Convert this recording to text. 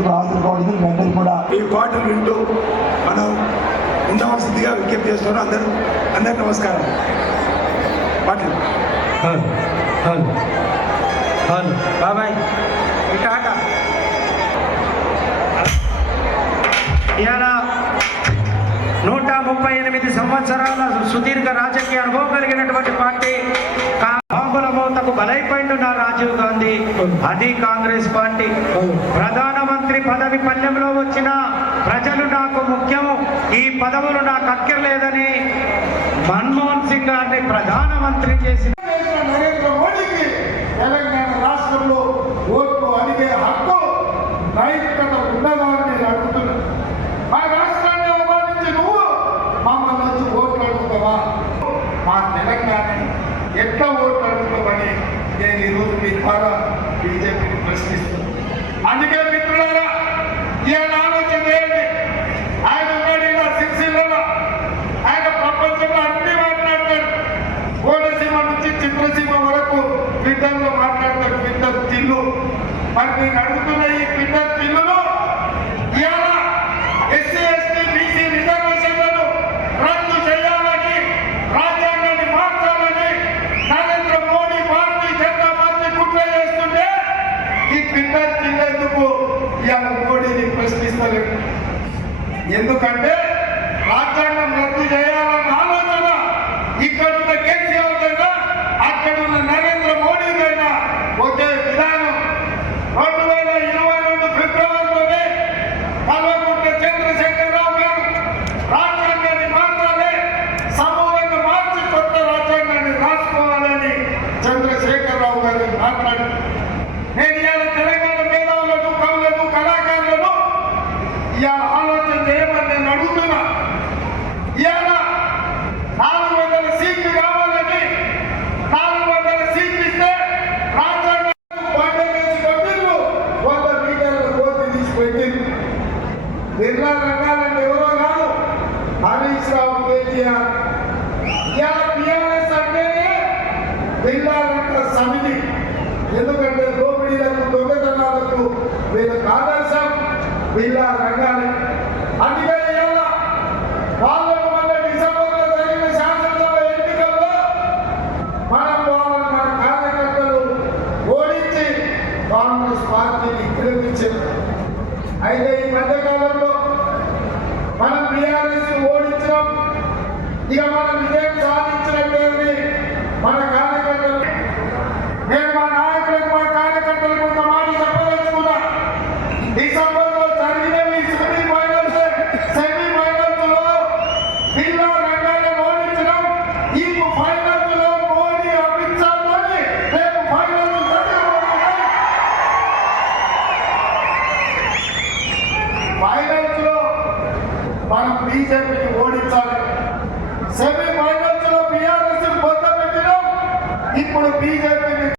కావాలి మీ అందరూ కూడా ఈ పాటలు వింటూ మనం ఉండవలసిందిగా విజ్ఞప్తి చేస్తున్నారు. అందరూ అందరికి నమస్కారం. పాటలు. బాబాయ్ ఇక నూట ముప్పై ఎనిమిది సంవత్సరాల సుదీర్ఘ రాజకీయ అనుభవం కలిగినటువంటి పార్టీ. బాంబుల మూతకు బలైపోయిండు రాజీవ్ గాంధీ. అది కాంగ్రెస్ పార్టీ. ప్రధానమంత్రి పదవి పల్లెంలో వచ్చిన ప్రజలు నాకు ముఖ్యము. ఈ పదవులు నాకు అక్కర్లేదని మన్మోహన్ సింగ్ గారిని ప్రధానమంత్రి చేసిన చేసిన నరేంద్ర మోడీకి నేను ఈరోజు మీ ద్వారా బీజేపీని ప్రశ్నిస్తున్నాను. అందుకే మిత్రులారా ఈయన ఆలోచన చేయండి ఆయన ఉన్నాడు ఇలా సిరిసిల్లలో ఆయన ప్రపంచంలో అన్ని మాట్లాడతాడు. కోనసీమ నుంచి చిత్రసీమ వరకు ట్విట్టర్లో మాట్లాడతాడు ట్విట్టర్ తిల్లు. మరి నేను అడుగుతున్న ఈ ట్విట్టర్ తిల్లులో ఇవాళ మోడీని ప్రశ్నిస్తలేదు. ఎందుకంటే రాజ్యాంగం రద్దు చేయాలన్న ఆలోచన ఇక్కడ బిర్లా ఎవరో కాదు. హరీష్ రావు కేటీఆర్. ఇవాళ టీఆర్ఎస్ అంటేనే బిర్లా సమితి. ఎందుకంటే దోపిడీలకు దొంగతనాలకు వీళ్ళకి ఆదర్శం వీళ్ళ రంగాలే అందుకే ఇవాళ వాళ్ళను మన డిసెంబర్లో జరిగిన శాసనసభ ఎన్నికల్లో మనం వాళ్ళని మన కార్యకర్తలు ఓడించి కాంగ్రెస్ పార్టీని గెలిపించారు. అయితే ఈ మధ్యకాలంలో మనం బీఆర్ఎస్ ఓడించడం ఇక మనం విజయం సాధించినట్టే మన కార్యకర్తలు నేను మా నాయకులకు మా కార్యకర్తలకు ఒక మాట చెప్పదలుచుకున్నా. డిసెంబర్లో జరిగినవి సెమీ ఫైనల్స్ సెమీ ఫైనల్స్లో జిల్లా రంగాన్ని ఓడించడం ఈ ఫైనల్స్లో మోడీ అమిత్ షా రేపు ఫైనల్స్ ఫైనల్స్లో మనం బీజేపీని ఓడించాలి. సెమీ ఫైనల్స్లో బీఆర్ఎస్ పొంద పెట్టినాం ఇప్పుడు బీజేపీ